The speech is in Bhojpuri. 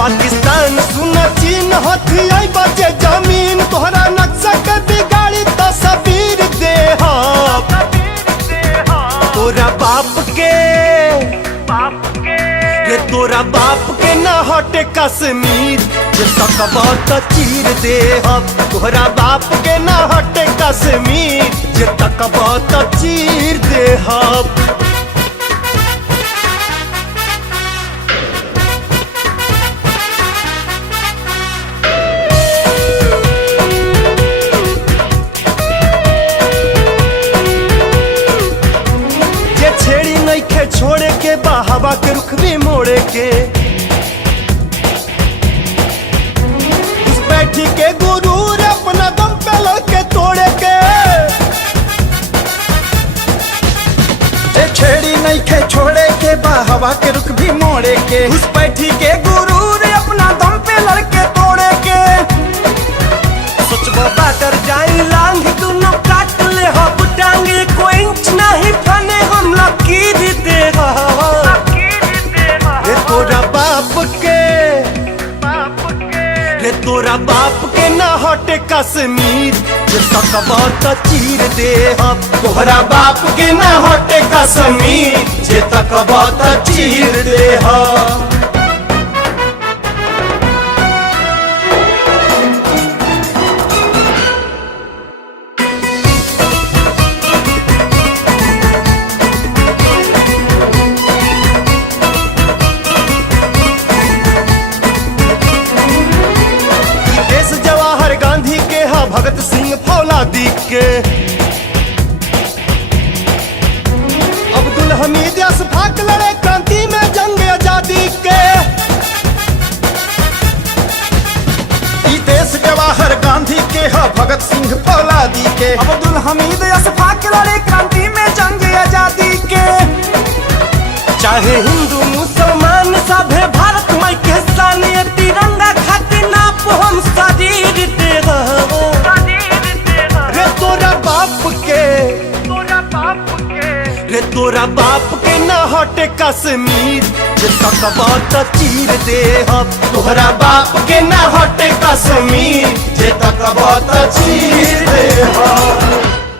पाकिस्तान सुना चीन हथियाई बचे जमीन तोहरा नक्शा के बिगाड़ी तस्वीर दे तोरा बाप के रे तोरा बाप के न हटे कश्मीर जे तकबा त चीर दे तोहरा बाप के न हटे कश्मीर जे तकबा त चीर दे छोड़े के हवा के रुख भी मोड़े के उस बैठी के गुरूर अपना दम पे लड़के तोड़े के छेड़ी नहीं खे छोड़े के हवा के रुख भी मोड़े के उस बैठी के गुरूर अपना दम पे लड़के तोड़े के सोचबो बाटर जाई लांग दुनो काट ले हब टांगे कोई इंच नहीं फने हम लकीर दे रे तोरा बाप के न हटे कश्मीर जे तकबा त चीर दे तोहरा बाप के न हटे कश्मीर जे तकबा त चीर दे भगत सिंह फौलादी के अब्दुल हमीद अशफाक लड़े क्रांति में जंग आजादी के देश जवाहर गांधी के भगत सिंह फौलादी के अब्दुल हमीद अशफाक लड़े क्रांति में जंग आजादी के चाहे हिंदू मुसलमान सभे भारत माई के सानी तिरंगा खातिर नाप हम शरीर दे रे तोरा बाप के न हटे कश्मीर जे तकबा त चीर दे तोहरा बाप के न हटे कश्मीर जे तकबा त चीर दे